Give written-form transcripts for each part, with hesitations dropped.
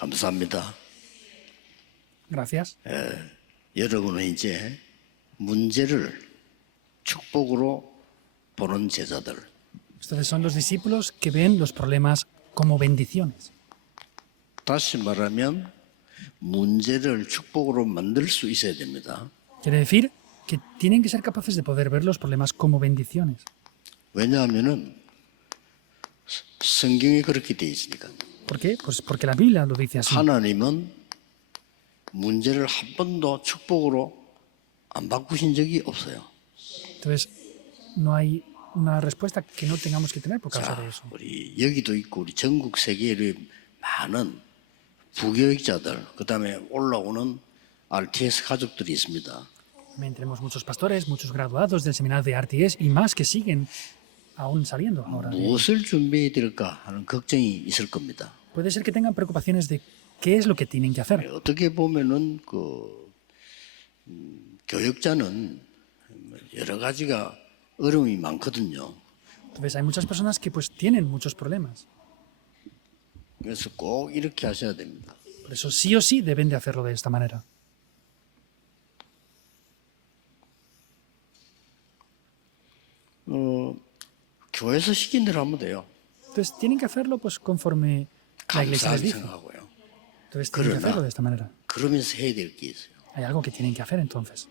감사합니다. Gracias. 여러분은 이제 문제를 축복으로 보는 제자들. Ustedes son los discípulos que ven los problemas como bendiciones. 다시 말하면 문제를 축복으로 만들 수 있어야 됩니다. Quiere decir que tienen que ser capaces de poder ver los problemas como bendiciones. 왜냐하면은 성경이 그렇게 돼 있으니까. ¿Por qué? Pues porque la Biblia lo dice así. 하나님은 문제를 한 번도 축복으로 안 바꾸신 적이 없어요. Entonces, no hay una respuesta que no tengamos que tener por causa de 자, eso. 우리 여기도 있고 우리 전국 세계의 많은 부교육자들, 그다음에 올라오는 RTS 가족들이 있습니다. También tenemos muchos pastores, muchos graduados del seminario de RTS y más que siguen aún saliendo ahora. 무엇을 준비해야 될까 하는 걱정이 있을 겁니다. Puede ser que tengan preocupaciones de qué es lo que tienen que hacer. 어떻게 보면은 교육자는 여러 가지가 어려움이 많거든요. Entonces, hay muchas personas que pues tienen muchos problemas. 그래서 꼭 이렇게 하셔야 됩니다. Por eso sí o sí deben de hacerlo de esta manera. 교회에서 시킨 대로 하면 돼요. Entonces, tienen que hacerlo pues conforme la iglesia les 감사하게 dice. 생각하고요. Entonces, tienen que 그러나 hacerlo de esta manera. 그러면서 해야 될 게 있어요. Hay algo que tienen que hacer entonces.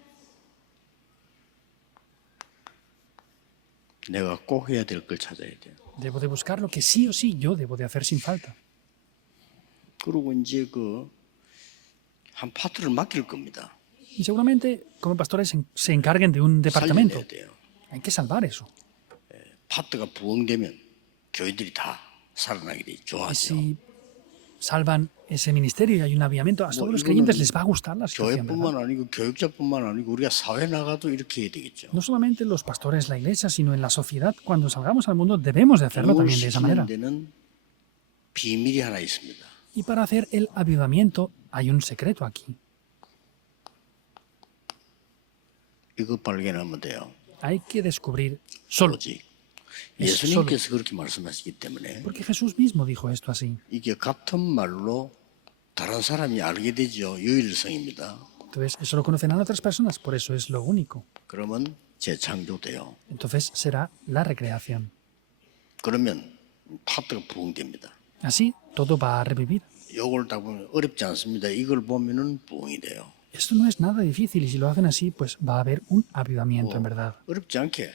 내가 꼭 해야 될 걸 찾아야 돼요. Debo de buscar lo que sí o sí yo debo de hacer sin falta. 그리고 이제 한 파트를 맡길 겁니다. Y seguramente como pastores se encarguen de un departamento. 살려내야 돼요. Hay que salvar eso. 파트가 부흥되면 교회들이 다 살아나게 돼 Y 좋아하죠. si salvan ese ministerio y hay un avivamiento, a todos los creyentes les va a gustar la situación, 교회뿐만 ¿verdad? 아니고 교육자뿐만 아니고 우리가 사회 나가도 이렇게 해야 되겠죠. No solamente los pastores, la iglesia, sino en la sociedad, cuando salgamos al mundo debemos de hacerlo 부흥을 también de esa 시키는 manera. 데는 비밀이 하나 있습니다. Y para hacer el avivamiento hay un secreto aquí. 이거 발견하면 돼요. Hay que descubrir solo. 오직 Es 예수님께서 그렇게 말씀하시기 때문에 Porque Jesús mismo dijo esto así. 이게 같은 말로 다른 사람이 알게 되죠. 유일성입니다. Entonces, eso lo conocerán otras personas, por eso es lo único. 그러면 재창조돼요. Entonces será la recreación. 그러면 파트가 부흥됩니다. Así, todo va a revivir. 요걸 딱 보면 어렵지 않습니다. 이걸 보면은 부흥이 돼요. Esto no es nada difícil y si lo hacen así, pues va a haber un avivamiento en verdad. 어렵지 않게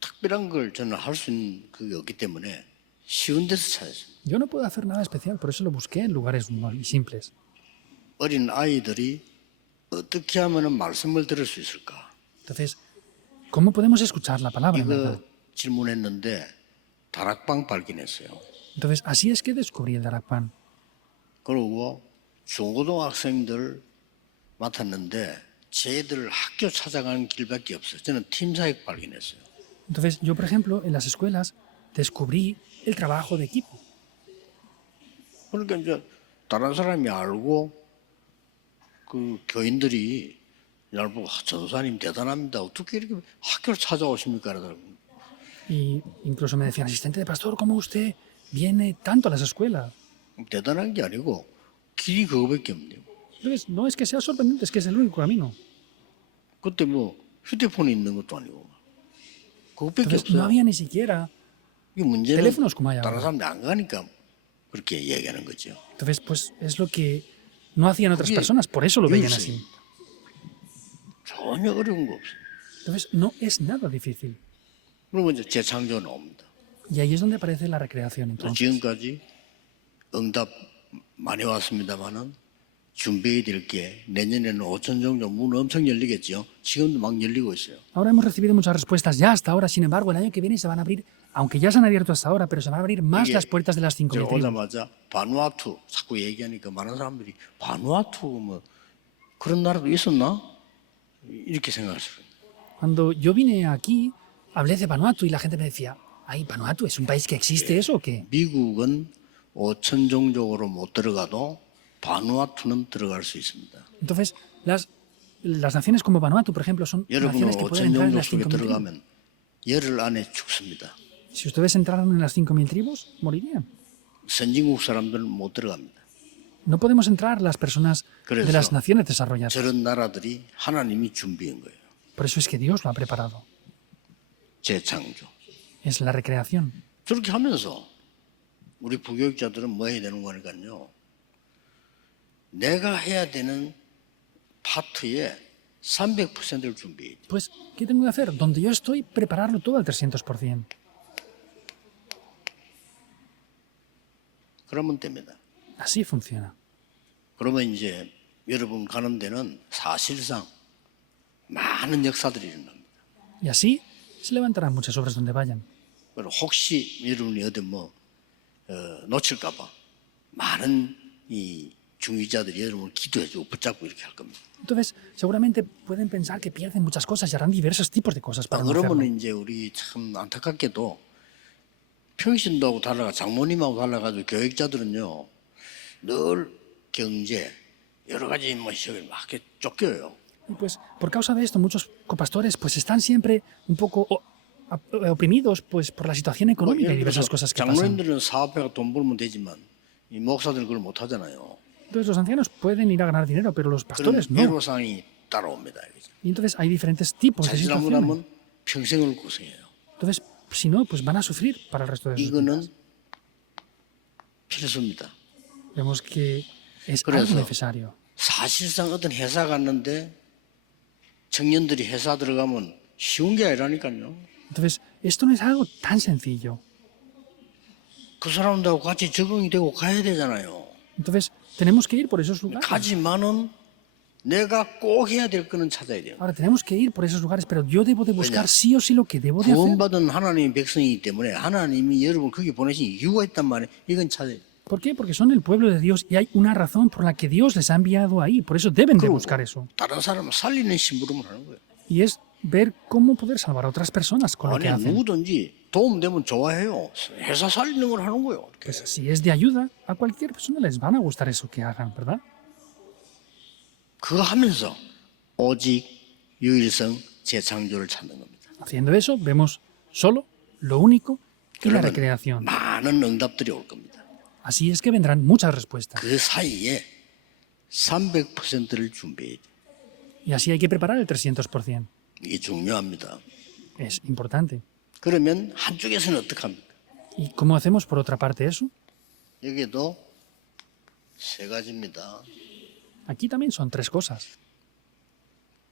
특별한 걸 저는 할 수 있는 그게 없기 때문에 쉬운 데서 찾았어요. Yo no puedo hacer nada especial, por eso lo busqué en lugares muy simples. 어린 아이들이 어떻게 하면 말씀을 들을 수 있을까? Entonces, ¿cómo podemos escuchar la palabra en verdad? 이거 질문했는데 다락방 발견했어요. Entonces, así es que descubrí el Darakpan. 그리고 중고등학생들 맡았는데 쟤들 학교 찾아가는 길밖에 없어요. 저는 팀사역 발견했어요. Entonces, yo, por ejemplo, en las escuelas descubrí el trabajo de equipo. 그러니까 이제 다른 사람이 알고 그 교인들이 날 보고 전도사님 대단합니다. 어떻게 이렇게 학교를 찾아오십니까? 그러더라고요. Y incluso me decían, asistente de pastor, ¿cómo usted viene tanto a las escuelas? 대단한 게 아니고 길이 그거밖에 없네요. Entonces, no es que sea sorprendente, es que es el único camino. 그때 뭐 휴대폰이 있는 것도 아니고 그것밖에 Entonces, no 없어요. había ni siquiera 이 문제는 teléfonos como hay 다른 ahora. 사람들이 안 가니까 그렇게 이야기하는 거죠. Entonces, pues es lo que no hacían otras Oye, personas, por eso lo veían sí. así. 전혀 어려운 거 없어요. Entonces, no es nada difícil. 그리고 이제 재창조 나옵니다. Y ahí es donde aparece la recreación. Entonces, 지금까지 응답 많이 왔습니다만은 준비해야 될 게 내년에는 5천 정도 문 엄청 열리겠죠. 지금도 막 열리고 있어요. ahora hemos recibido muchas respuestas ya hasta ahora, sin embargo, el año que viene se van a abrir, aunque ya se han abierto hasta ahora, pero se van a abrir más 이게 las puertas de las 5.000 제가 tribus. 오자마자 바누아투 자꾸 얘기하니까 많은 사람들이 바누아투 뭐 그런 나라도 있었나? 이렇게 생각했어요. Cuando yo vine aquí, hablé de Vanuatu y la gente me decía, ay, Vanuatu, ¿es un país que existe eso o qué? 미국은 5천 종족으로 못 들어가도 바누아투는 들어갈 수 있습니다. Entonces, las naciones como Vanuatu, por ejemplo, son 여러분은 naciones que pueden 5천 entrar en 종족 las 속에 5.000 tribus. 들어가면 열흘 안에 죽습니다. Si ustedes entraran en las 5.000 tribus, morirían. 선진국 사람들은 못 들어갑니다. No podemos entrar las personas de las 그래서 naciones desarrolladas. 저런 나라들이 하나님이 준비한 거예요. Por eso es que Dios lo ha preparado. 재창조. Es la recreación. 저렇게 하면서 우리 부교육자들은 뭐 해야 되는 거니까요. 내가 해야 되는 파트에 300%를 준비해야 돼. Pues, ¿qué tengo que hacer? Donde yo estoy, prepararlo todo al 300%. 그러면 됩니다. Así funciona. 그러면 이제 여러분 가는 데는 사실상 많은 역사들이 일어납니다. Y así se levantarán muchas obras donde vayan. 그리고 혹시 여러분이 어디 놓칠까봐 많은 이 중위자들이 여러분을 기도해주고 붙잡고 이렇게 할 겁니다. Entonces, seguramente pueden pensar que pierden muchas cosas y harán diversos tipos de cosas para no hacerlo. 그러면 이제 우리 참 안타깝게도 평신도하고 달라가 장모님하고 달라가지고 교육자들은요 늘 경제 여러 가지 뭐 시험을 막 이렇게 쫓겨요. Y pues, por causa de esto, muchos copastores pues están siempre un poco oprimidos pues por la situación económica y 예를 diversas 들어서 cosas que pasan. 장로님들은 사업해가 돈 벌면 되지만 이 목사들은 그걸 못 하잖아요. Entonces, los ancianos pueden ir a ganar dinero, pero los 그런 pastores no. 애로사항이 따라옵니다. Y entonces hay diferentes tipos de situaciones. 잘못하면 평생을 고생해요. Entonces, si no, pues van a sufrir para el resto de sus vidas. 이거는 필수입니다. Vemos que es 그래서 algo necesario. 사실상 어떤 회사 갔는데 청년들이 회사 들어가면 쉬운 게 아니라니까요. Entonces, esto no es algo tan sencillo. 그 사람들하고 같이 적응이 되고 가야 되잖아요. Entonces, tenemos que ir por esos lugares. 가지만은 내가 꼭 해야 될 거는 찾아야 돼요. Ahora tenemos que ir por esos lugares, pero yo debo de buscar 왜냐? sí o sí lo que debo de hacer. 구원받은 하나님의 백성이기 때문에 하나님이 여러분 거기 보내신 이유가 있단 말이에요. 이건 찾아야 돼요. ¿Por qué? Porque son el pueblo de Dios y hay una razón por la que Dios les ha enviado ahí. Por eso deben de 그리고 buscar eso. 다른 사람을 살리는 심부름을 하는 거예요. Y es ver cómo poder salvar a otras personas con lo que 아니 hacen. 누구든지 도움되면 좋아해요. 회사 살리는 걸 하는 거예요. Pues si es de ayuda, a cualquier persona les van a gustar eso que hagan, ¿verdad? 그거 하면서 오직 유일성 재창조를 찾는 겁니다. Haciendo eso, vemos solo lo único y la 그러면 recreación. 많은 응답들이 올 겁니다. Así es que vendrán muchas respuestas. 그 사이에 300%를 준비해야 돼요. Y así hay que preparar el 300%. 이게 중요합니다. Es importante. 그러면 한쪽에서는 어떻게 합니까? ¿Y cómo hacemos por otra parte eso? 여기도 세 가지입니다. Aquí también son tres cosas.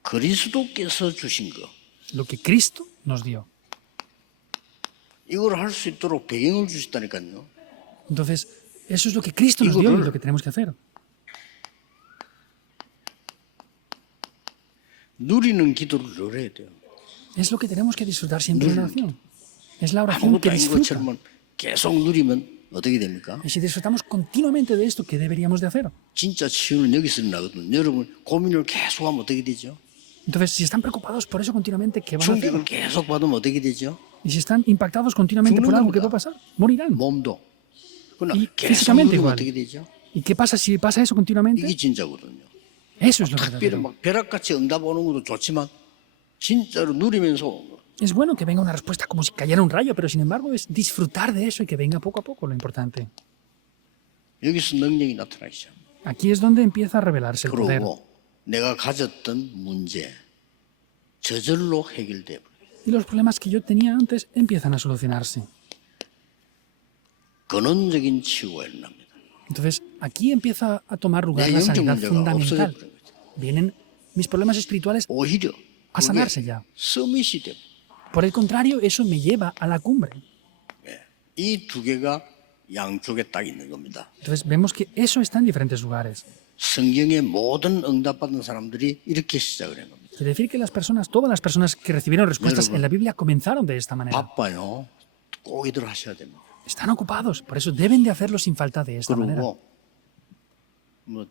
그리스도께서 주신 거. Lo que Cristo nos dio. 이걸 할 수 있도록 배경을 주셨다니까요. Entonces, eso es lo que Cristo nos dio y lo que tenemos que hacer. 누리는 기도를 늘 해야 돼요. Es lo que tenemos que disfrutar siempre en la oración. Es la oración 아무것도 que 아닌 disfruta. 것처럼 계속 누리면 어떻게 됩니까? Y si disfrutamos continuamente de esto, ¿qué deberíamos de hacer? 진짜 치유는 여기서 일어나거든요. 여러분 고민을 계속 하면 어떻게 되죠? Entonces, si están preocupados por eso continuamente, ¿qué van a hacer? 충격을 계속 받으면 어떻게 되죠? Y si están impactados continuamente por algo, ¿qué va a pasar? Morirán. 몸도. 그러나 Y 계속 físicamente 누리면 igual. 어떻게 되죠? ¿Y qué pasa si pasa eso continuamente? 이게 진짜거든요. Eso es lo 특별히 verdadero. 막 벼락같이 응답 오는 것도 좋지만 진짜로 누리면서 Es bueno que venga una respuesta como si cayera un rayo, pero sin embargo es disfrutar de eso y que venga poco a poco lo importante. 여기서 능력이 나타나기 시작합니다. Aquí es donde empieza a revelarse el poder. 그리고 내가 가졌던 문제 저절로 해결돼 버려요. Y los problemas que yo tenía antes empiezan a solucionarse. 근원적인 치유가 일어납니다. Entonces, aquí empieza a tomar lugar 내 la 영적 sanidad 문제가 fundamental. 없어져 버린 거죠. Vienen mis problemas espirituales. 오히려 a sanarse ya. 서밋이 돼. Por el contrario, eso me lleva a la cumbre. 이 두 개가 양쪽에 딱 있는 겁니다. Entonces, vemos que eso está en diferentes lugares. 성경의 모든 응답받은 사람들이 이렇게 시작을 한 겁니다. Quiere decir que las personas, todas las personas que recibieron respuestas en la Biblia comenzaron de esta manera. 바빠요. 꼭 이대로 하셔야 됩니다. Están ocupados, por eso deben de hacerlo sin falta de esta manera. 그리고 뭐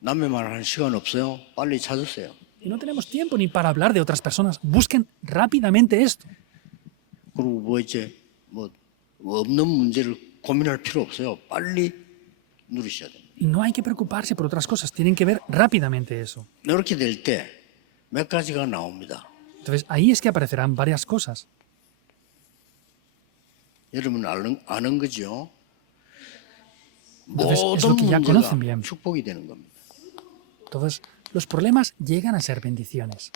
남의 말 하는 시간 없어요. 빨리 찾으세요. Y no tenemos tiempo ni para hablar de otras personas. Busquen rápidamente esto. 그리고 뭐 이제 뭐 없는 문제를 고민할 필요 없어요. 빨리 누리셔야 됩니다. Y no hay que preocuparse por otras cosas. Tienen que ver rápidamente eso. 이렇게 될 때 몇 가지가 나옵니다. Entonces, ahí es que aparecerán varias cosas. 여러분 아는 거죠? Entonces es 모든 lo que ya 문제가 conocen bien. 축복이 되는 겁니다. Entonces los problemas llegan a ser bendiciones.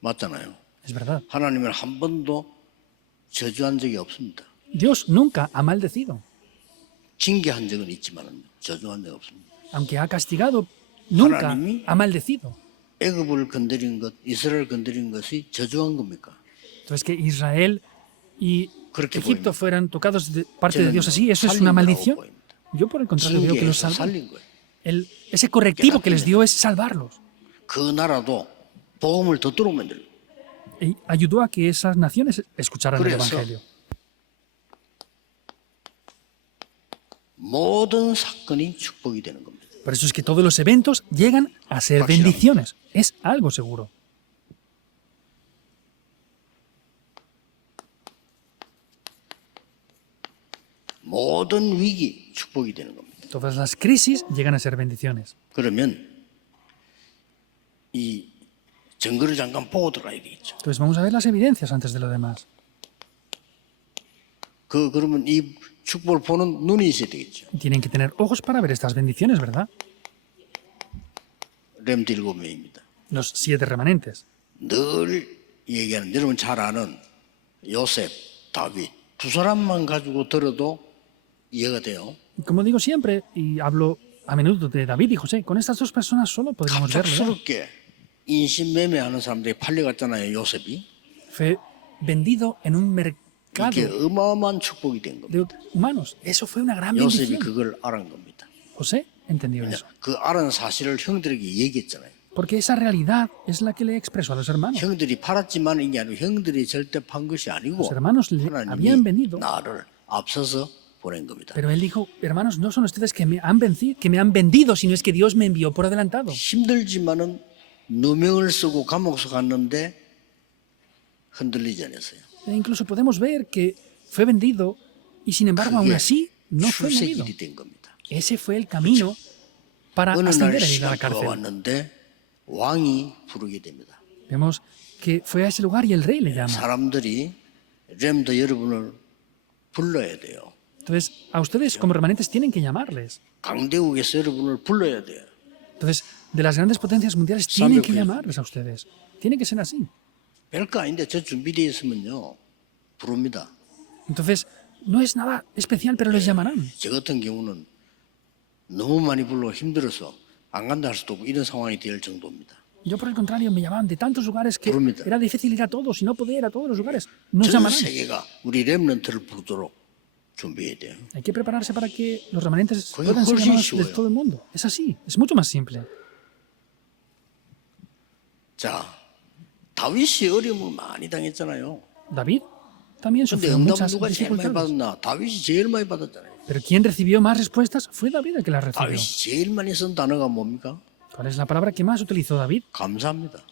맞잖아요. Es verdad. 하나님은 한 번도 저주한 적이 없습니다. Dios nunca ha maldecido. 징계한 적은 있지만 저주한 적 없습니다. Aunque ha castigado, nunca 하나님이 ha maldecido. 애굽을 건드린 것, 이스라엘 건드린 것이 저주한 겁니까? Entonces que Israel y 그렇게 Egipto 보입니다. fueran tocados de parte de 저는 Dios así, ¿eso es 살린 una 거라고 maldición? 보입니다. Yo por el contrario veo que los 징계해서 salvó. 살린 거예요. Ese correctivo que les dio es salvarlos. 그 나라도 복음을 듣도록 만들고 Y ayudó a que esas naciones escucharan el 그래서 Evangelio. 모든 사건이 축복이 되는 겁니다. Por eso es que todos los eventos llegan a ser 확실합니다. bendiciones. Es algo seguro. 모든 위기 축복이 되는 겁니다. Todas las crisis llegan a ser bendiciones. 그러면 이 증거를 잠깐 보고 들어가야 되겠죠. Entonces vamos a ver las evidencias antes de lo demás. 그러면 이 축복을 보는 눈이 있어야 되겠죠. Tienen que tener ojos para ver estas bendiciones, ¿verdad? 렘드 7명입니다. Los 7 remanentes. 늘 얘기하는 여러분 잘 아는 요셉, 다윗 두 사람만 가지고 들어도 이해가 돼요. Y como digo siempre, y hablo a menudo de David y José, con estas dos personas solo podríamos verlo. ¿verdad? 갑작스럽게 인신매매하는 사람들이 팔려갔잖아요. 요셉이. Fue vendido en un 이게 mercado 어마어마한 축복이 된 겁니다. de humanos. Eso fue una gran 요셉이 bendición. 그걸 알은 겁니다. José entendió eso. 그 알은 사실을 형들에게 얘기했잖아요. Porque esa realidad es la que le expresó a los hermanos. 형들이 팔았지만 이게 아니고 형들이 절대 판 것이 아니고 Los hermanos le habían vendido. 나를 앞서서 보낸 겁니다. Pero él dijo, hermanos, no son ustedes que me han vencido, que me han vendido, sino es que Dios me envió por adelantado. 힘들지만은 누명을 쓰고 감옥서 갔는데 흔들리지 않았어요. E incluso podemos ver que fue vendido y sin embargo aún 그게 así no fue movido. 출세길이 된 겁니다. Ese fue el camino para 어느 날 ascender a ir a la 시간표가 cárcel. 왔는데 왕이 부르게 됩니다. Vemos que fue a ese lugar y el rey le llama. 사람들이 렘더 여러분을 불러야 돼요. Entonces, a ustedes como remanentes tienen que llamarles. 강대국에서 여러분을 불러야 돼요. Entonces, de las grandes potencias mundiales tienen que Sambiok교회. llamarles a ustedes. Tiene que ser así. 별거 아닌데 저 준비되어 있으면요 부릅니다. Entonces, no es nada especial, pero les llamarán. 저 같은 경우는 너무 많이 불러 힘들어서 안 간다 할 수도 없고 이런 상황이 될 정도입니다. Yo, por el contrario, me llamaban de tantos lugares que Prometa. era difícil ir a todos y no poder ir a todos los lugares. Nos 전 llamarán. 세계가 우리 렘넌트를 부르도록 준비해야 돼요. Hay que prepararse para que los remanentes Coño, puedan ser pues sí, llamados de 쉬워요. todo el mundo. Es así, es mucho más simple. 자, 다윗이 어려움을 많이 당했잖아요. David también 근데 sufrió 응답 muchas 누가 제일 많이 dificultades. 받았나? 다윗이 제일 많이 받았잖아요. Pero quien recibió más respuestas fue David el que las recibió. 다윗이 제일 많이 쓴 단어가 뭡니까? ¿Cuál es la palabra que más utilizó David? 감사합니다.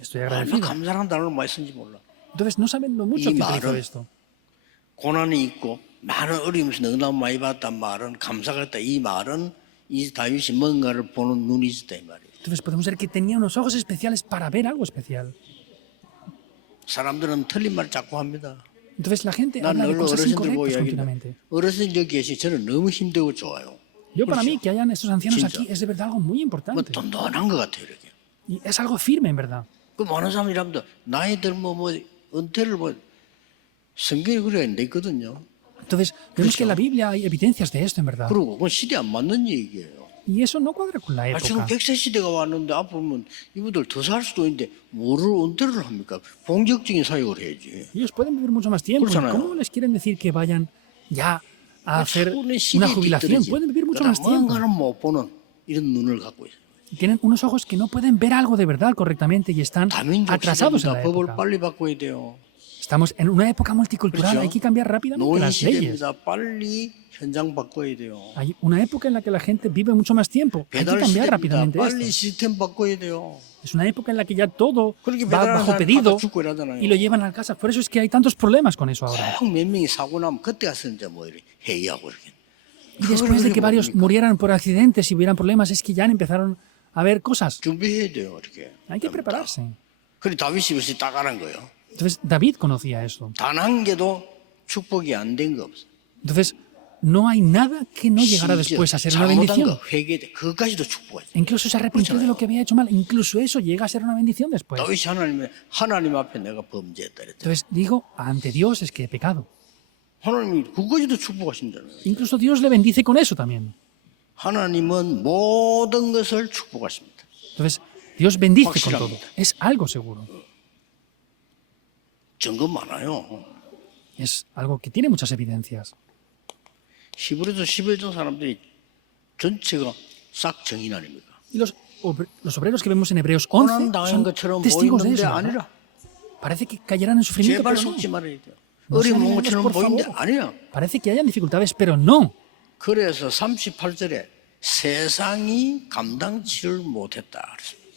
Estoy 얼마나 agradecido. 감사한 단어를 많이 쓴지 몰라. Entonces no saben lo mucho Y que utilizó 말은 esto. 고난이 있고 많은 어려움에서 응답 많이 받았단 말은 감사가 있다. 이 말은 이 다윗이 뭔가를 보는 눈이 있었다 이 말이에요. Entonces podemos ver que tenía unos ojos especiales para ver algo especial. 사람들은 틀린 말 자꾸 합니다. Entonces la gente 난 habla de 늘 cosas 어르신들 보고 incorrectas 이야기해. continuamente. 어르신 여기 계시 저는 너무 힘들고 좋아요. Yo para mí 그렇죠. que hayan estos ancianos 진짜. aquí es de verdad algo muy 뭐 importante. 든든한 것 같아요 이렇게. Y es algo firme en verdad. 그 많은 사람이라면 나이 들면 뭐 은퇴를 뭐 성경에 그래 돼 있거든요. Entonces vemos que en la Biblia hay evidencias de esto en verdad. 그리고 그건 시대 안 맞는 얘기예요. Y eso no cuadra con la 아, 지금 época. 100세 시대가 왔는데 앞으로 보면 이분들 더 살 수도 있는데 뭐를 은퇴를 합니까? 본격적인 사역을 해야지. Ellos pueden vivir mucho más tiempo. ¿Y 그렇잖아요. ¿Cómo les quieren decir que vayan ya a hacer 자꾸 내 una 시대에 jubilación? 뒤떨어지. Pueden vivir mucho 그러나 más tiempo. 뭔가는 못 보는 이런 눈을 갖고 있어요. Tienen unos ojos que no pueden ver algo de verdad correctamente y están 다민족 atrasados en 시대입니다. la 법을 época. 빨리 바꿔야 돼요. Estamos en una época multicultural. 그렇죠? Hay que cambiar rápidamente 노인 las leyes. 시대입니다. 빨리 현장 바꿔야 돼요. Hay una época en la que la gente vive mucho más tiempo. Hay que 배달 cambiar 시대입니다. rápidamente 빨리 esto. 시스템 바꿔야 돼요. Es una época en la que ya todo 그렇게 va 배달하는 bajo 사람 pedido 받아 죽고 이러잖아요. y lo llevan a casa. Por eso es que hay tantos problemas con eso ahora. 꼭 몇 명이 사고 나면 그때 가서 이제 뭐 이렇게 회의하고 이렇게. Y después de que varios murieran por accidentes y hubieran problemas, es que ya empezaron a haber cosas. 준비해야 돼요 이렇게. Hay que prepararse. 그래 다윗이 역시 딱 알은 거예요. Entonces David conocía eso. 단 한 개도 축복이 안 된 거 없어. Entonces no hay nada que no llegara 심지어 después a ser una 잘못한 bendición. 거 회개돼. 그것까지도 축복하죠. Incluso se arrepintió de lo que había hecho mal. Incluso eso llega a ser una bendición después. 다윗이 하나님 앞에 내가 범죄했다 그랬죠. Entonces digo, ante Dios es que he pecado. 하나님이 그것까지도 축복하신다는 거예요. Incluso Dios le bendice con eso también. 하나님은 모든 것을 축복하십니다. Entonces, Dios bendice con 확실합니다. todo. Es algo seguro. 증거 많아요. Es algo que tiene muchas evidencias. 히브리서 11장 사람들이 전체가 싹 정인 아닙니까? Y los obreros que vemos en Hebreos 11 고난 당한 son 것처럼 testigos de 보이는데 eso. ¿verdad? 아니라 Parece que caerán en sufrimiento, 제발 pero no. 속지 말아야 돼요. No sean 어려운 engañados, 것처럼 por 보이는데 favor. 아니야. Parece que hayan dificultades, pero no. 그래서 38절에 세상이 감당치를 못했다. 그랬습니다.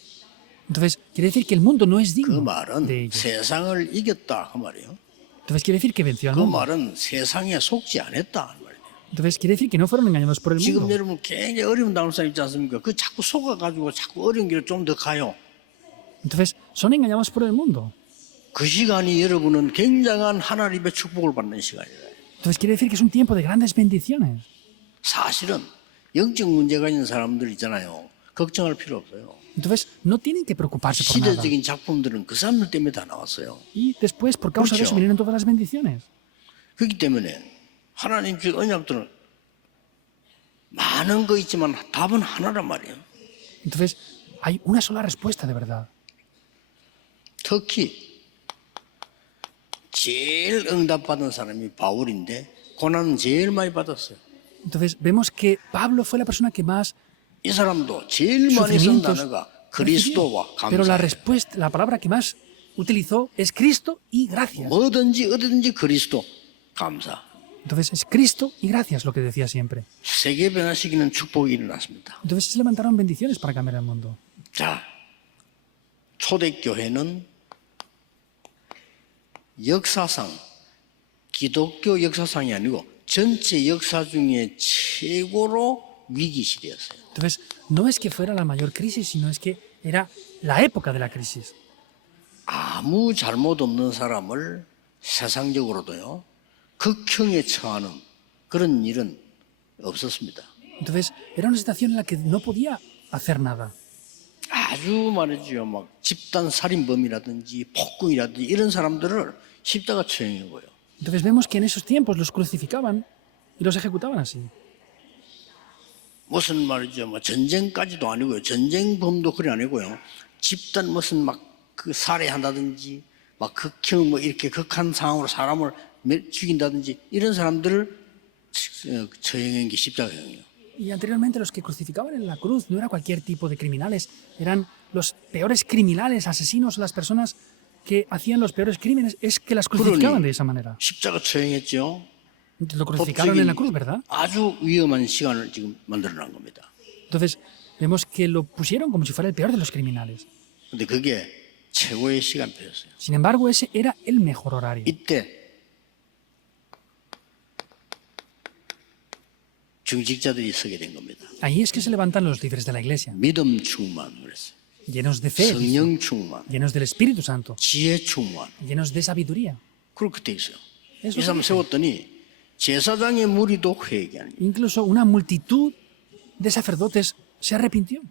Entonces, quiere decir que el mundo no es 그 digno 말은 de ello. 세상을 이겼다 그 말이에요. Entonces, quiere decir que venció al 그 mundo. 말은 세상에 속지 않았다 그 말이에요. Entonces, quiere decir que no fueron engañados por el 지금 mundo. 여러분 굉장히 어려운 당할 사람 있지 않습니까? 그 자꾸 속아가지고 자꾸 어려운 길을 좀 더 가요. Entonces, son engañados por el mundo. 그 시간이 여러분은 굉장한 하나님의 축복을 받는 시간이에요. Entonces, quiere decir que es un tiempo de grandes bendiciones. 사실은 영적 문제가 있는 사람들 있잖아요. 걱정할 필요 없어요. Entonces, no tienen que preocuparse por nada. 시대적인 작품들은 그 사람들 때문에 다 나왔어요. Y después, por causa de eso, 그렇죠. vinieron todas las bendiciones. 그렇기 때문에 하나님 주 언약들은 많은 거 있지만 답은 하나란 말이에요. Entonces, hay una sola respuesta de verdad. 특히 제일 응답받은 사람이 바울인데 고난은 제일 많이 받았어요. Entonces, vemos que Pablo fue la persona que más 이 사람도 제일 많이 쓴 sufrimientos 단어가 recibió. 그리스도와 Pero la 감사예요. respuesta, la palabra que más utilizó es Cristo y gracias. 뭐든지 어디든지 그리스도 감사. Entonces, es Cristo y gracias lo que decía siempre. 세계 변화시키는 축복이 일어났습니다. Entonces, se levantaron bendiciones para cambiar el mundo. 자, 초대교회는 역사상 기독교 역사상이 아니고 전체 역사 중에 최고로 위기 시대였어요. Entonces, no es que fuera la mayor crisis, sino es que era la época de la crisis. 아무 잘못 없는 사람을 세상적으로도요 극형에 처하는 그런 일은 없었습니다. Entonces, era una situación en la que no podía hacer nada. 아주 말이죠 막 집단 살인범이라든지 폭군이라든지 이런 사람들을 십자가 처형한 거예요. Entonces, vemos que en esos tiempos los crucificaban y los ejecutaban así. 무슨 말이죠 뭐 전쟁까지도 아니고요 전쟁범도 그래 아니고요 집단 무슨 막 그 살해한다든지 막 극형 뭐 이렇게 극한 상황으로 사람을 죽인다든지 이런 사람들을 처형한 게 십자가형이에요. Y anteriormente los que crucificaban en la cruz no era cualquier tipo de criminales, eran los peores criminales, asesinos, las personas que hacían los peores crímenes, es que las crucificaban de esa manera. 십자가 처형했죠. Lo crucificaron en la cruz, ¿verdad? 아주 위험한 시간을 지금 만들어낸 겁니다. Entonces vemos que lo pusieron como si fuera el peor de los criminales. 근데 그게 최고의 시간표였어요. Sin embargo, ese era el mejor horario. 이때 중직자들이 서게 된 겁니다. Ahí es que se levantan los líderes de la iglesia, 믿음 충만 그랬어요. llenos de fe, 성령 충만, llenos del Espíritu Santo, 지혜 충만. llenos de sabiduría. 그렇게 돼 있어요. Eso 이 사람 세웠더니 제사장의 무리도 회개하니. Incluso una multitud de sacerdotes se arrepintió.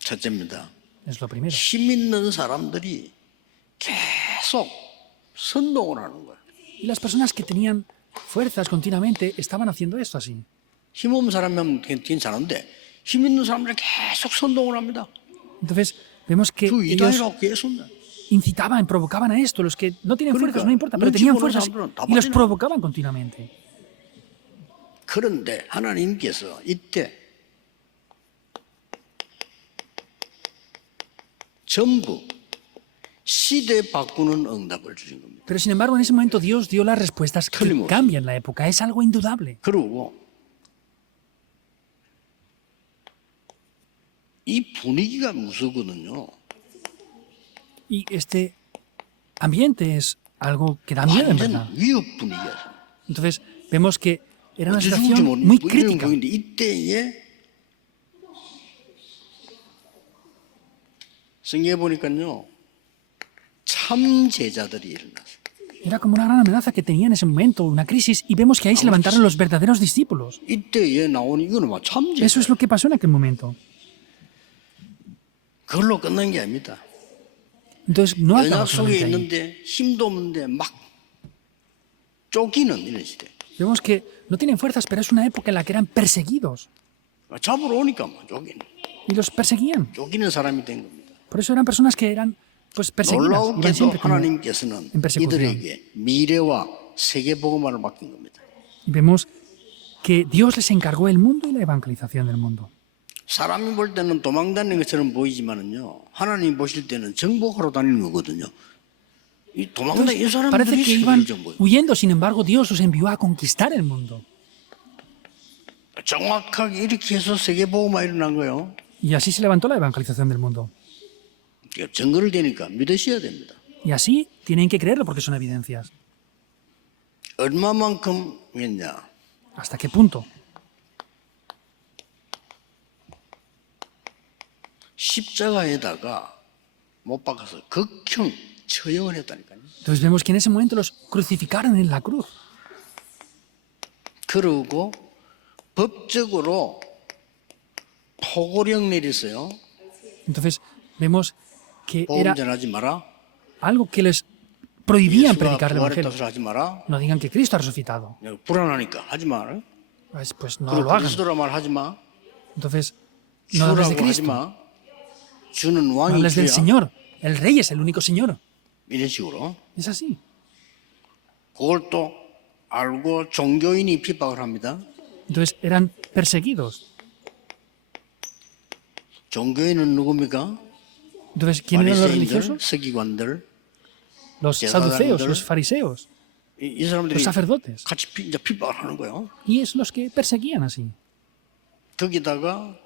첫째입니다. Es lo primero. 힘 있는 사람들이 계속 선동을 하는 거예요. Y las personas que tenían fuerzas continuamente estaban haciendo esto así. 힘 없는 사람이면 괜찮은데 힘 있는 사람들이 계속 선동을 합니다. Entonces vemos que 주 ellos 이단이라고 계속 incitaban, provocaban a esto. Los que no tienen fuerzas, 그러니까 no importa, pero 눈치 tenían 보는 fuerzas 사람들은 다 y los 빠지나. provocaban continuamente. 그런데 하나님께서 이때 전부 시대 바꾸는 응답을 주신 겁니다. Pero sin embargo, en ese momento Dios dio las respuestas que 틀림없이. cambian la época. Es algo indudable. 그리고 이 분위기가 무서거든요. Y este ambiente es algo que da miedo, en verdad. 완전 위협 분위기였어요. Entonces vemos que era una 어째 죽을지 situación 모르는 muy 이런 crítica. 분위기인데 이때에 성경에 보니까요 참 제자들이 일어났어요. Era como una gran amenaza que tenía en ese momento, una crisis, y vemos que ahí se levantaron los verdaderos discípulos. 이때에 나온 이거는 막 참제. Eso es lo que pasó en aquel momento. 그걸로 끝난 게 아닙니다. Entonces, no 연약 acaba 속에 solamente ahí. 있는데 힘도 없는데 막 쫓기는 이런 시대. Vemos que no tienen fuerzas, pero es una época en la que eran perseguidos. 잡으러 오니까 막 쫓기는. Y los perseguían. 쫓기는 사람이 된 겁니다. Por eso eran personas que eran pues perseguidas. Iban 놀라우게도 siempre como 하나님께서는 en persecución. 이들에게 미래와 세계 복음화를 맡긴 겁니다. Y vemos que Dios les encargó el mundo y la evangelización del mundo. 사람이 볼 때는 도망다니는 것처럼 보이지만은요, 하나님 보실 때는 정복하러 다니는 거거든요. 이 도망다니는 이 Parece 사람들이 que iban 세계를 정복해요. huyendo, sin embargo, Dios los envió a conquistar el mundo. 정확하게 이렇게 해서 세계 복음화 일어난 거예요. Y así se levantó la evangelización del mundo. 증거를 대니까 믿으셔야 됩니다. Y así tienen que creerlo porque son evidencias. 얼마만큼이냐? ¿Hasta qué punto? 십자가에다가 못 박아서 극형 처형을 했다니까요. Entonces vemos que en ese momento los crucificaron en la cruz. 그러고 법적으로 포고령 내렸어요. Entonces vemos que 복음 era 전하지 마라. algo que les prohibían 예수가 predicar el 부활했다 evangelio. 소리 하지 마라. No digan que Cristo ha resucitado. 불안하니까 하지 마라. Pues no 그리고 lo hagan. 그리스도라 말 하지 마. Entonces no hables de 주라고 하지 Cristo. 마. 주는 No 왕이 hables del 주야. Señor. El Rey es el único Señor. 이런 식으로. Es así. 그걸 또 알고 종교인이 핍박을 합니다. Entonces eran perseguidos. 종교인은 누굽니까? Entonces, ¿quién eran los 바리새인들, religiosos? 서기관들. Los 제사장들, saduceos, los fariseos, 이 사람들이 los sacerdotes. 같이 이제 핍박을 하는 거예요. Y es los que perseguían así. 거기다가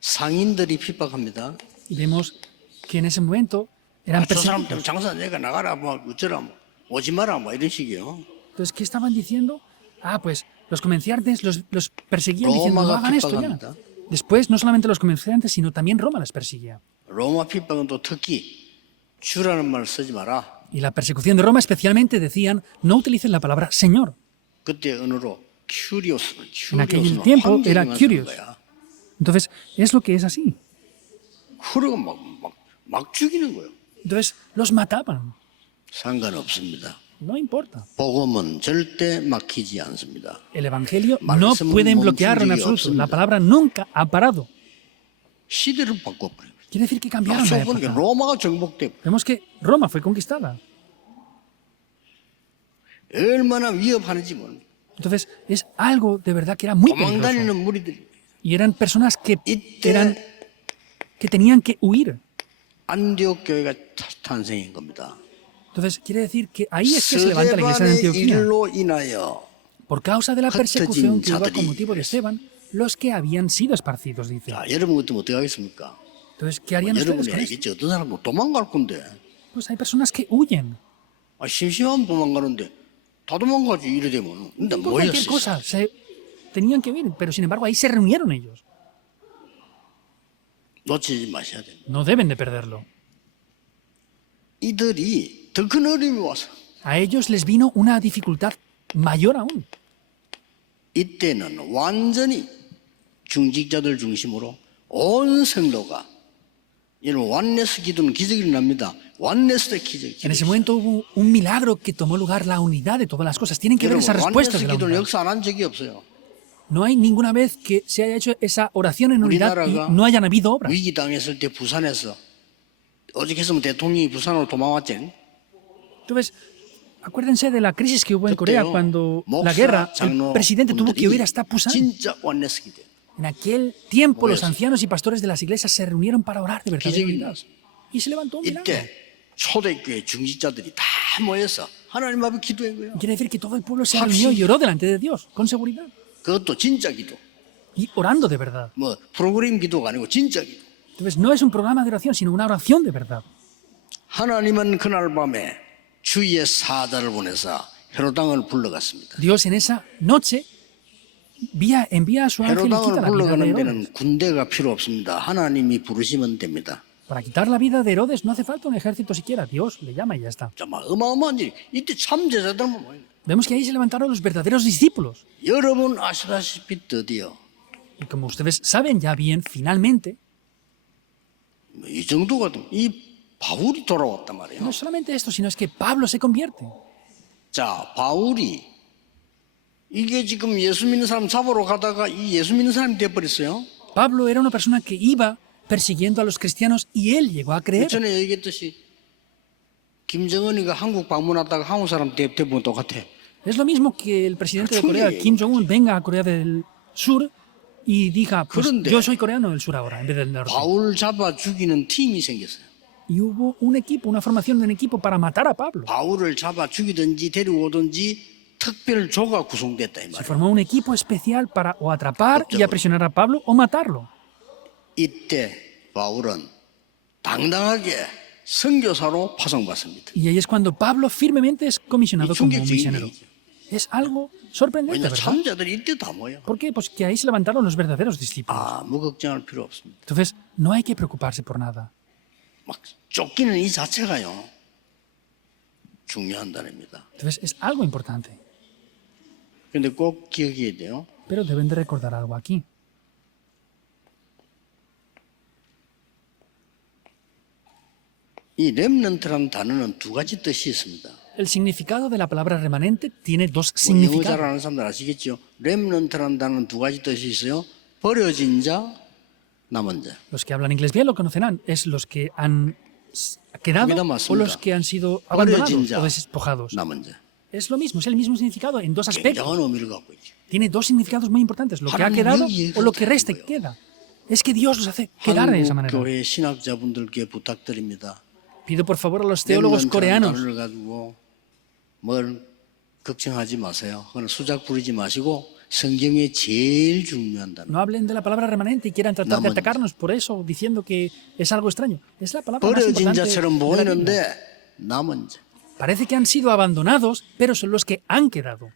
상인들이 핍박합니다. Y vemos que en ese momento eran 저 사람 때문에 perseguidos. 장사 내가 나가라 뭐 어쩌라 뭐 오지 마라 뭐 이런 식이요. Entonces, ¿qué estaban diciendo? Ah, pues los comerciantes los perseguían diciendo, no Roma hagan esto ya. 핍박합니다. Después, no solamente los comerciantes, sino también Roma les perseguía. 로마 핍박은 또 특히 주라는 말을 쓰지 마라. Y la persecución de Roma especialmente decían, no utilicen la palabra Señor. 그때 언어로 큐리오스. En aquel tiempo era curious. 거야. Entonces, es lo que es así. 그러고 막 죽이는 거예요. Entonces, los mataban. 상관없습니다. No importa. 복음은 절대 막히지 않습니다. El Evangelio no 말씀은 pueden bloquearlo en 멈춘 적이 absoluto. La 없습니다. palabra nunca ha parado. 시대를 바꿔버려요. Quiere decir que cambiaron la 막상 보니까 época. 로마가 정복돼. Vemos que Roma fue conquistada. 얼마나 위협하는지 모릅니다. Entonces, es algo de verdad que era muy peligroso. 도망다니는 무리들이 Y eran personas que 이때 tenían que huir. 안디옥 교회가 탄생인 겁니다. Entonces, quiere decir que ahí es que se levanta la iglesia de 스데반의 Antioquía. 일로 인하여 Por causa de la persecución que hubo 자들이 con motivo de Esteban, los que habían sido esparcidos, dice. 자, 여러분 같으면 어떻게 하겠습니까? Entonces, ¿qué harían ustedes 여러분이 con esto? 알겠지. 어떤 사람은 도망갈 건데. Pues hay personas que huyen. 심심하면 도망가는데 다 도망가지 이래 되면. 근데 Por cualquier 모였어. cosa. Tenían que huir, pero sin embargo ahí se reunieron ellos. 놓치지 마셔야 됩니다. No deben de perderlo. 이들이 더 큰 어려움이 와서 A ellos les vino una dificultad mayor aún. 이때는 완전히 중직자들 중심으로 온 성도가 여러분 완네스 기도는 기적이 일어납니다. 완네스의 기적이 En ese momento hubo un milagro que tomó lugar la unidad de todas las cosas. Tienen que ver esas respuestas 완네스 de la 기도는 unidad. 역사 안 한 적이 없어요. No hay ninguna vez que se haya hecho esa oración en unidad y 우리나라가 no hayan habido obras. 위기 당했을 때 부산에서 어저께서면 대통령이 부산으로 도망왔지. Entonces, acuérdense de la crisis que hubo en Corea 그때요, cuando la 목사, guerra, el presidente tuvo que huir 장로분들이 hasta Busan. 진짜 완네스 기도. En aquel tiempo los 모였어요. ancianos y pastores de las iglesias se reunieron para orar de verdad. 기적입니다. Y se levantó un milagro. 이때 초대교회 중직자들이 다 모여서 하나님 앞에 기도한 거예요. Quiere decir que todo el pueblo se reunió y oró delante de Dios, con seguridad. 그것도 진짜 기도. Y orando de verdad. 뭐 프로그램 기도가 아니고 진짜 기도. Entonces no es un programa de oración, sino una oración de verdad. 하나님은 그날 밤에 주의 사자를 보내서 헤롯당을 불러갔습니다. Dios en esa noche envía a su ángel y 헤롯당을 quita la vida de 불러가는 Herodes. 데는 군대가 필요 없습니다. 하나님이 부르시면 됩니다. Para quitar la vida de Herodes no hace falta un ejército siquiera. Dios le llama y ya está. 자, 막 어마어마한 일. 이때 참 제자들만 모여. Vemos que ahí se levantaron los verdaderos discípulos. 여러분 아시다시피 드디어 Y como ustedes saben ya bien, finalmente, 이 정도가 이 바울이 돌아왔단 말이에요. no solamente esto, sino es que Pablo se convierte. 자, 바울이 이게 지금 예수 믿는 사람 잡으러 가다가 이 예수 믿는 사람이 돼버렸어요. Pablo era una persona que iba persiguiendo a los cristianos y él llegó a creer. 전에 얘기했듯이 김정은이가 한국 방문하다가 한국 사람 대부분 똑같아. Es lo mismo que el presidente de Corea, Kim Jong-un, venga a Corea del Sur y diga, pues 그런데 yo soy coreano del sur ahora, en vez del norte. 바울 잡아 죽이는 팀이 생겼어요. Y hubo un equipo, una formación de un equipo para matar a Pablo. 바울을 잡아 죽이든지 데리고 오든지 특별 조가 구성됐다 이 Se 말이에요. formó un equipo especial para o atrapar y aprisionar a Pablo o matarlo. 이때 바울은 당당하게 선교사로 파송받습니다. Y ahí es cuando Pablo firmemente es comisionado 이 como un 충격적인 misionero. 얘기죠. Es algo sorprendente, 왜냐 ¿verdad? 참자들이 이때 다 모여. ¿Por qué? Pues que ahí se levantaron los verdaderos discípulos. 아무 걱정할 필요 없습니다. Entonces, no hay que preocuparse por nada. 막 쫓기는 이 자체가요 중요한 단어입니다. Entonces, es algo importante. 근데 꼭 기억해야 돼요. Pero deben de recordar algo aquí. 이 렘넌트라는 단어는 두 가지 뜻이 있습니다. El significado de la palabra remanente tiene dos 뭐 영어 잘 significados. 아는 사람들 아시겠죠? 렘넌트라는 단어는 두 가지 뜻이 있어요. 버려진 자, 남은 자. Los que hablan inglés bien lo conocerán. Es los que han quedado Mira, o 맞습니다. los que han sido 버려진 abandonados 자, o despojados. 남은 자. Es lo mismo, es el mismo significado en dos aspectos. 굉장한 의미를 갖고 있죠. Tiene dos significados muy importantes. Lo que ha 하나님 quedado 여기에 o lo que 그렇다는 reste 거예요. queda. Es que Dios los hace quedar de esa 한국 manera. 교회 신학자분들께 부탁드립니다. Pido por favor a los teólogos 렘넌트라는 coreanos 단어를 가지고 뭘 걱정하지 마세요. 그건 수작 부리지 마시고 성경에 제일 중요한 단어. no hablen de la palabra remanente y quieran tratar de 남은 atacarnos por eso, diciendo que es algo extraño. Es la palabra más 버려진 importante 자처럼 de la Biblia. 보이는데 남은 자. Parece que han sido abandonados, pero son los que han quedado.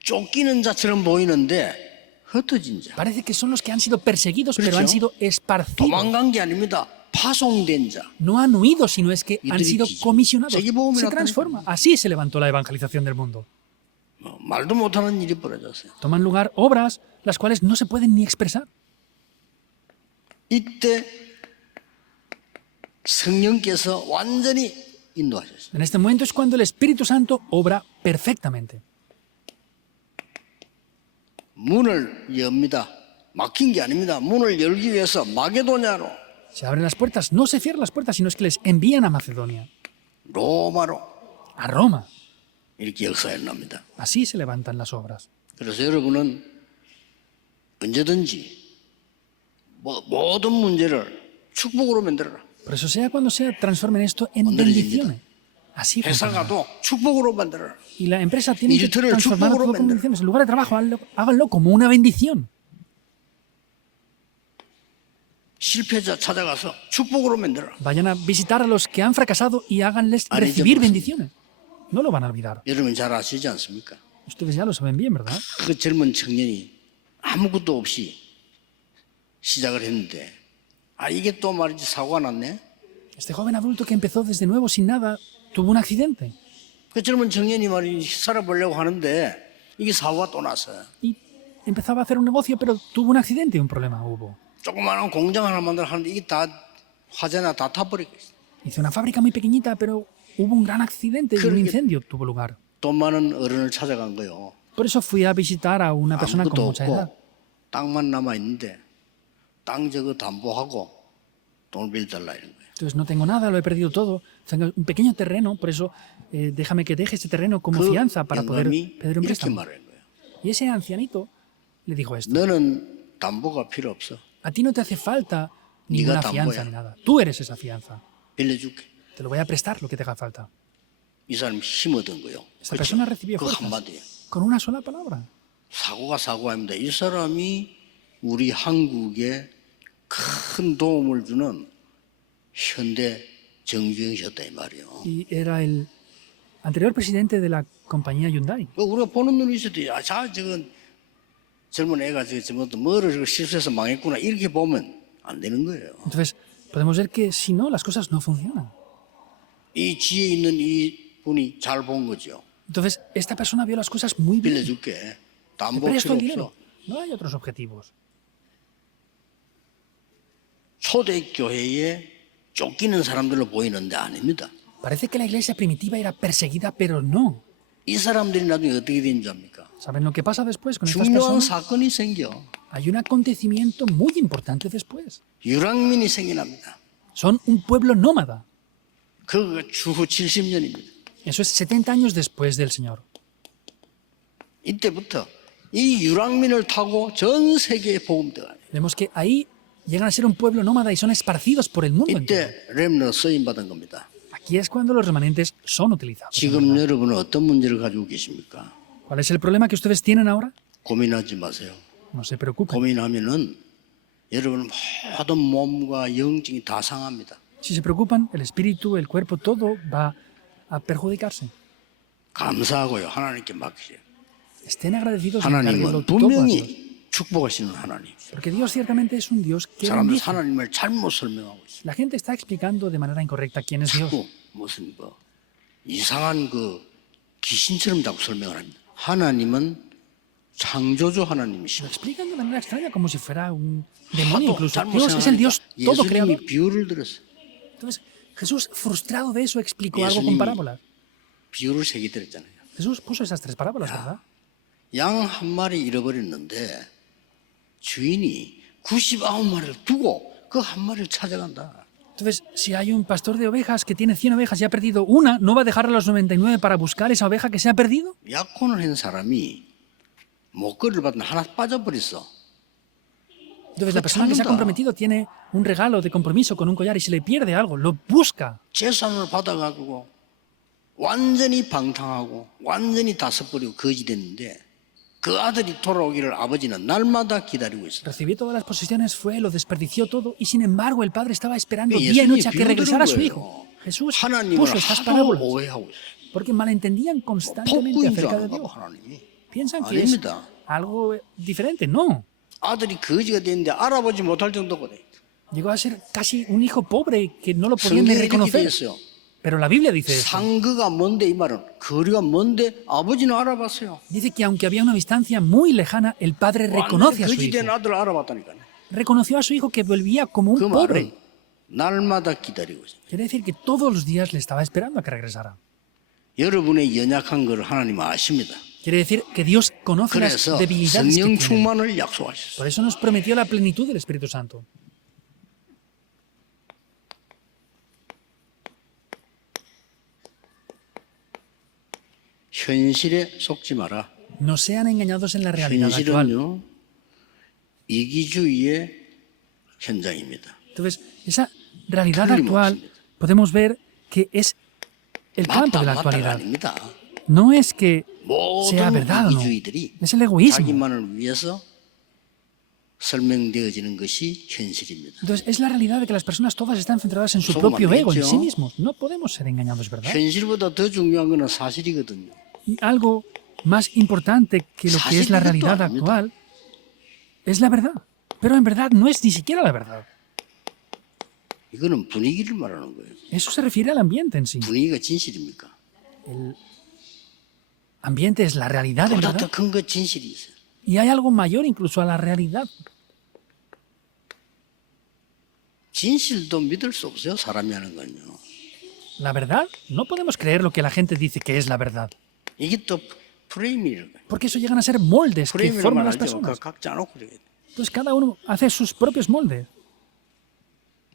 쫓기는 자처럼 보이는데 흩어진 자. Parece que son los que han sido perseguidos, pero 그렇죠. han sido esparcidos. 도망간 게 아닙니다. 파송된 자. No han huido, sino es que han 이들이 sido 기죠. comisionados. 세계복음이 Se 나타나는 transforma. Así se levantó la evangelización del mundo. 말도 못하는 일이 벌어졌어요. Toman lugar obras las cuales no se pueden ni expresar. 이때 성령께서 완전히 인도하셨어요. En este momento es cuando el Espíritu Santo obra perfectamente. 문을 엽니다. 막힌 게 아닙니다. 문을 열기 위해서 마게도냐로, Se abren las puertas, no se cierran las puertas, sino es que les envían a Macedonia, 로마로 a Roma. 이렇게 역사에 납니다. Así se levantan las obras. 그래서 여러분은 언제든지 모든 문제를 축복으로 만들어라. Por eso sea cuando sea, transformen esto en Honrez입니다. bendiciones. Así funciona. 회사가도 축복으로 만들어라. Y la empresa tiene que 일터를 transformar 축복으로 todo como 만들어. bendiciones. En lugar de trabajo, háganlo como una bendición. 실패자 찾아가서 축복으로 만들어라. Vayan a visitar a los que han fracasado y háganles Haré recibir yo, bendiciones. No lo van a olvidar. 여러분 잘 아시지 않습니까? Ustedes ya lo saben bien, ¿verdad? 그 젊은 청년이 아무것도 없이 시작을 했는데 이게 또 말이지 사고가 났네. Este joven adulto que empezó desde nuevo sin nada tuvo un accidente. 그 젊은 청년이 말이지 살아보려고 하는데 이게 사고가 또 났어요. Y empezaba a hacer un negocio, pero tuvo un accidente y un problema hubo. 조그마한 공장 하나 만들어 하는데 이게 다 화재나 다 타버리고 있어. Hizo una fábrica muy pequeñita, pero hubo un gran accidente y un incendio tuvo lugar. 돈 많은 어른을 찾아간 거요. Por eso fui a visitar a una persona con 아무것도 mucha edad. 없고 땅만 남아 있는데 땅 저거 담보하고 돈을 빌려달라 이런 거예요. Entonces no tengo nada, lo he perdido todo. Tengo un pequeño terreno, por eso déjame que deje ese terreno como 그 fianza para poder 영감이 pedir un 이렇게 préstamo. 말하는 거예요. Y ese ancianito le dijo esto. 너는 담보가 필요 없어. A ti no te hace falta Diga ninguna tampoco. fianza ni nada. Tú eres esa fianza. 빌려줄게. Te lo voy a prestar lo que te haga falta. 이 사람이 힘 얻은 거요. Esta persona recibió 그 fuerzas 한마디에 con una sola palabra. 사고가 사고입니다. 이 사람이 우리 한국에 큰 도움을 주는 현대 정주행이었다 이 말이에요. Y era el anterior presidente de la compañía Hyundai. 우리가 보는 눈이 있어도 저건 젊은 애가 저것도 뭐를 실수해서 망했구나 이렇게 보면 안 되는 거예요. Entonces, podemos ver que si no, las cosas no funcionan. 이 지혜 있는 이 분이 잘 본 거죠. Entonces, esta persona vio las cosas muy bien. 빌려줄게. Te 담보 presto 필요 el dinero. 없어. No hay otros objetivos. 초대교회에 쫓기는 사람들로 보이는데 아닙니다. Parece que la iglesia primitiva era perseguida, pero no. 이 사람들이 나중에 어떻게 된 줄 압니까? ¿Saben lo que pasa después con estas 중요한 personas? 사건이 생겨. Hay un acontecimiento muy importante después. 유랑민이 생겨납니다. Son un pueblo nómada. 그가 주후 70년입니다. Eso es 70 años después del Señor. 이때부터 이 유랑민을 타고 전 세계에 복음대가 Vemos que ahí llegan a ser un pueblo nómada y son esparcidos por el mundo entero. 이때 렘너 쓰임 받은 겁니다. Aquí es cuando los remanentes son utilizados. 지금 여러분은 어떤 문제를 가지고 계십니까? ¿Cuál es el problema que ustedes tienen ahora? 고민하지 마세요. No se preocupen. 고민하면은 여러분 모든 몸과 영적이 다 상합니다. Si se preocupan, el espíritu, el cuerpo, todo va a perjudicarse. 감사하고요. 하나님께 맡기세요. Estén agradecidos y encarguenlo 하나님은 todo a Dios. 분명히 축복하시는 하나님. Porque Dios ciertamente es un Dios que 사람들 bendice. 하나님을 잘못 설명하고 있어요. La gente está explicando de manera incorrecta quién es Dios. 자꾸 무슨 뭐 이상한 그 귀신처럼 자꾸 설명을 합니다. 하나님은 창조주 Lo 하나님이시고 explican de manera extraña, como si fuera un demonio 하도 incluso. 잘못 Dios es el Dios 생각하니까 todo creador. 예수님이 비유를 들었어요. Entonces, Jesús, frustrado de eso, explicó algo con 예수님이 parábolas. 비유를 3개 들었잖아요. Jesús puso esas 3 parábolas, ¿verdad? 양 한 마리 잃어버렸는데 주인이 99마리를 두고 그 한 마리를 찾아간다. Entonces, si hay un pastor de ovejas que tiene 100 ovejas y ha perdido una, ¿no va a dejar a los 99 para buscar esa oveja que se ha perdido? 약혼을 한 사람이 목걸이를 받는 하나 빠져버렸어. Entonces, la persona que se ha comprometido tiene un regalo de compromiso con un collar y se le pierde algo, lo busca. 재산을 받아가지고 완전히 방탕하고 완전히 다 써버리고 거지 됐는데 그 아들이 돌아오기를 아버지는 날마다 기다리고 있어. Recibió todas las posesiones, fue, lo desperdició todo y sin embargo el padre estaba esperando 예수님이 día y noche a que 비유를 regresara 들은 su 거예요. hijo. Jesús 하나님을 puso estas 하도 parábolas 오해하고 있어. porque malentendían constantemente 폭구인 줄 acerca de 아는 거 Dios. 하나님이. Piensan que es 아닙니다. algo diferente. No. 아들이 거지가 됐는데 알아보지 못할 정도거든. Llegó a ser casi un hijo pobre que no lo podían ni 성경에 이렇게 돼 reconocer. 있어요. Pero la Biblia dice eso. 상거가 뭔데 이 말은 거리가 뭔데 아버지는 알아봤어요. Dice que aunque había una distancia muy lejana, el padre reconoce a su 거지 hijo. 된 아들을 알아봤다니까요. Reconoció a su hijo que volvía como un 그 pobre. 말은 날마다 기다리고 있어요. Quiere decir que todos los días le estaba esperando a que regresara. 여러분의 연약한 걸 하나님은 아십니다. Quiere decir que Dios conoce las 그래서 debilidades que 성령 tienen. 충만을 약속하셨어요. Por eso nos prometió la plenitud del Espíritu Santo. 현실에 속지 마라. No sean engañados en la realidad actual. 현실은요 이기주의의 현장입니다. Entonces, esa realidad 틀림없습니다. actual podemos ver que es el campo de la 맞다 actualidad. 아닙니다. No es que sea 모든 verdad o no, 이기주의들이 es el egoísmo. 자기만을 위해서 설명되어지는 것이 현실입니다. Entonces, es la realidad de que las personas todas están centradas en su Somos propio ego, en malditos. sí mismos. No podemos ser engañados, ¿verdad? 현실보다 더 중요한 것은 사실이거든요. Y algo más importante que lo que es la realidad actual es la verdad. Pero en verdad no es ni siquiera la verdad. 이거는 분위기를 말하는 거예요. Eso se refiere al ambiente en sí. 분위기가 진실입니까? El ambiente es la realidad, en 보다 verdad. 더 큰 거 진실이 있어요. Y hay algo mayor incluso a la realidad. 진실도 믿을 수 없어요. 사람이 하는 건요. La verdad, no podemos creer lo que la gente dice que es la verdad. 이게 또 프레임이라는 거예요. Porque eso llegan a ser moldes que 프레임이라는 forman 말 las 알죠? personas. 각자 놓고 그래요. Entonces cada uno hace sus propios moldes.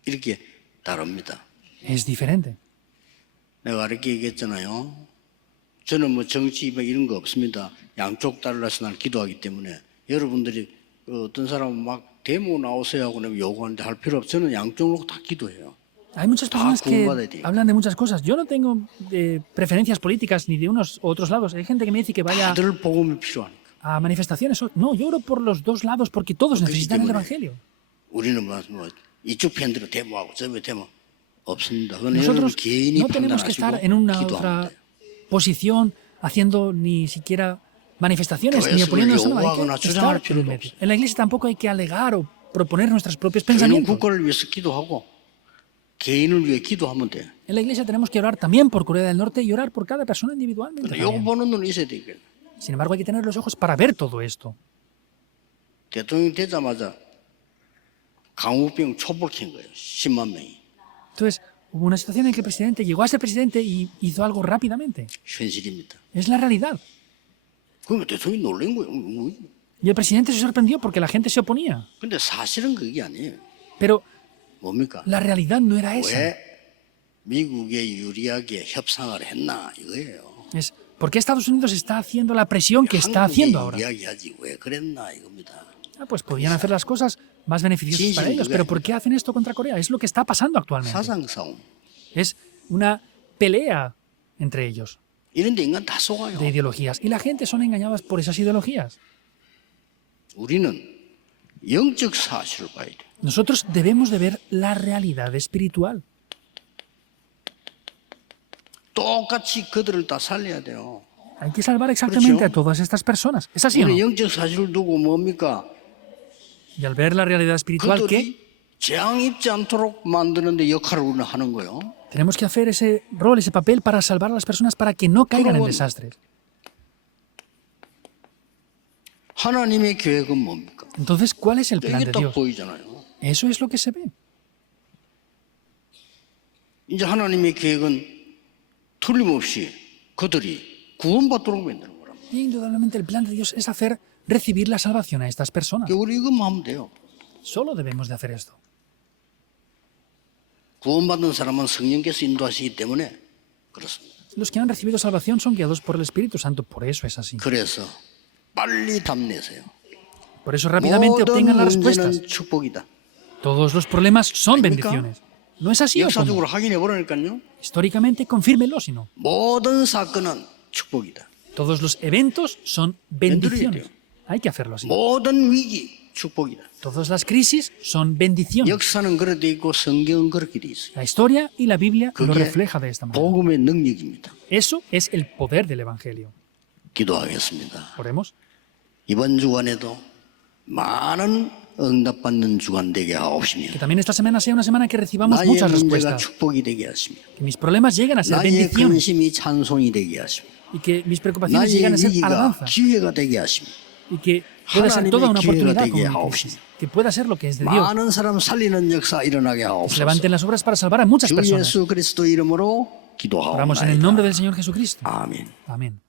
이렇게 다릅니다. Es diferente. 내가 이렇게 얘기했잖아요. 저는 뭐 정치 뭐 이런 거 없습니다. 양쪽 달라서 날 기도하기 때문에 여러분들이 어떤 사람은 막 데모 나오세요 하고 내가 요구하는데 할 필요 없어요. 저는 양쪽으로 다 기도해요. Hay muchas personas que hablan de muchas cosas. Yo no tengo preferencias políticas ni de unos u otros lados. Hay gente que me dice que vaya 다들 복음이 필요하니까. a manifestaciones. No, yo oro por los dos lados porque todos necesitan el Evangelio. 우리는 뭐 이쪽 편들로 데모하고 저쪽 데모 없습니다. 그건 여러분 Nosotros 개인이 no tenemos que estar en 판단하시고 una 기도하면 otra 돼요. posición haciendo ni siquiera manifestaciones ni 교회에서 oponiéndonos a nada. 요구하거나 Hay que 주장할 estar en 필요도 medio. 없어요. En la iglesia tampoco hay que alegar o proponer nuestros propios 교회는 pensamientos. 국가를 위해서 기도하고 개인을 위해 기도하면 돼. En la iglesia tenemos que orar también por Corea del Norte y orar por cada persona individualmente. 근데 요거 también. 보는 눈이 있어야 되겠네. Sin embargo, hay que tener los ojos para ver todo esto. 대통령 되자마자 강우병 촛불 킨 거예요. 10만 명이. Entonces, hubo una situación en que el presidente llegó a ser presidente y hizo algo rápidamente. 현실입니다. Es la realidad. 그러면 대통령이 놀란 거예요. Y el presidente se sorprendió porque la gente se oponía. 근데 사실은 그게 아니에요. Pero 뭡니까? la realidad no era esa. 왜 미국에 유리하게 협상을 했나 이거예요. Es ¿por qué Estados Unidos está haciendo la presión que está haciendo ahora? 유리하게 왜 그랬나 이겁니다. Pues podían hacer las cosas más beneficiosas para ellos, pero ¿por qué hacen esto contra Corea? Es lo que está pasando actualmente. 사상 싸움. Es una pelea entre ellos 이런데 인간 다 속아요. de ideologías. Y la gente son engañadas por esas ideologías. 우리는 영적 사실을 봐야 돼. Nosotros debemos de ver la realidad espiritual. 똑같이 그들을 다 살려야 돼요. Hay que salvar exactamente a todas estas personas. ¿Es así o no? 우리 영적 사실을 두고 뭡니까? Y al ver la realidad espiritual, ¿qué? 그들이 재앙 입지 않도록 만드는데 역할을 우리는 하는 거예요. Tenemos que hacer ese rol, ese papel para salvar a las personas para que no caigan en 그러면 desastres. 하나님의 계획은 뭡니까? Entonces, ¿cuál es el plan 이게 de 딱 Dios? 보이잖아요. Eso es lo que se ve. 이제 하나님의 계획은 틀림없이 그들이 구원받도록 만드는 거랍니다. Y indudablemente el plan de Dios es hacer recibir la salvación a estas personas. 우리 이것만 하면 돼요. Solo debemos de hacer esto. 구원받는 사람은 성령께서 인도하시기 때문에 그렇습니다. Los que han recibido salvación son guiados por el Espíritu Santo, por eso es así. 그래서 빨리 답내세요. Por eso rápidamente 모든 obtengan las respuestas. 문제는 축복이다. Todos los problemas son ¿A닙니까? bendiciones. ¿No es así o cómo? 역사적으로 확인해 보라니까요. Históricamente, confírmelo si no. 모든 사건은 축복이다. Todos los eventos son bendiciones. Hay que hacerlo así. 모든 위기 축복이다. Todas las crisis son bendiciones. 역사는 그렇게 돼 있고 성경은 그렇게 돼 있어요. La historia y la Biblia lo 그게 refleja de esta manera. 복음의 능력입니다. Eso es el poder del Evangelio. 기도하겠습니다. Oremos. 이번 주간에도 많은 응답받는 주간 되게 하옵시며 Que también esta semana sea una semana que recibamos 나의 muchas 문제가 respuestas. 축복이 되게 하시며 Que mis problemas lleguen a ser 나의 bendiciones. 근심이 찬송이 되게 하시며 Y que mis preocupaciones 나의 lleguen a ser 위기가 alabanza. 기회가 되게 하시며 Y que pueda ser toda una 하나님의 기회가 oportunidad 되게 como mi 하옵시며 crisis. Que pueda ser lo que es de Dios. 많은 사람 살리는 역사 일어나게 Que se 하옵소서. levanten las obras para salvar a muchas 주 personas. 예수 그리스도 이름으로 Oramos en el nombre 기도하옵나이다. del Señor Jesucristo. 아멘. Amén.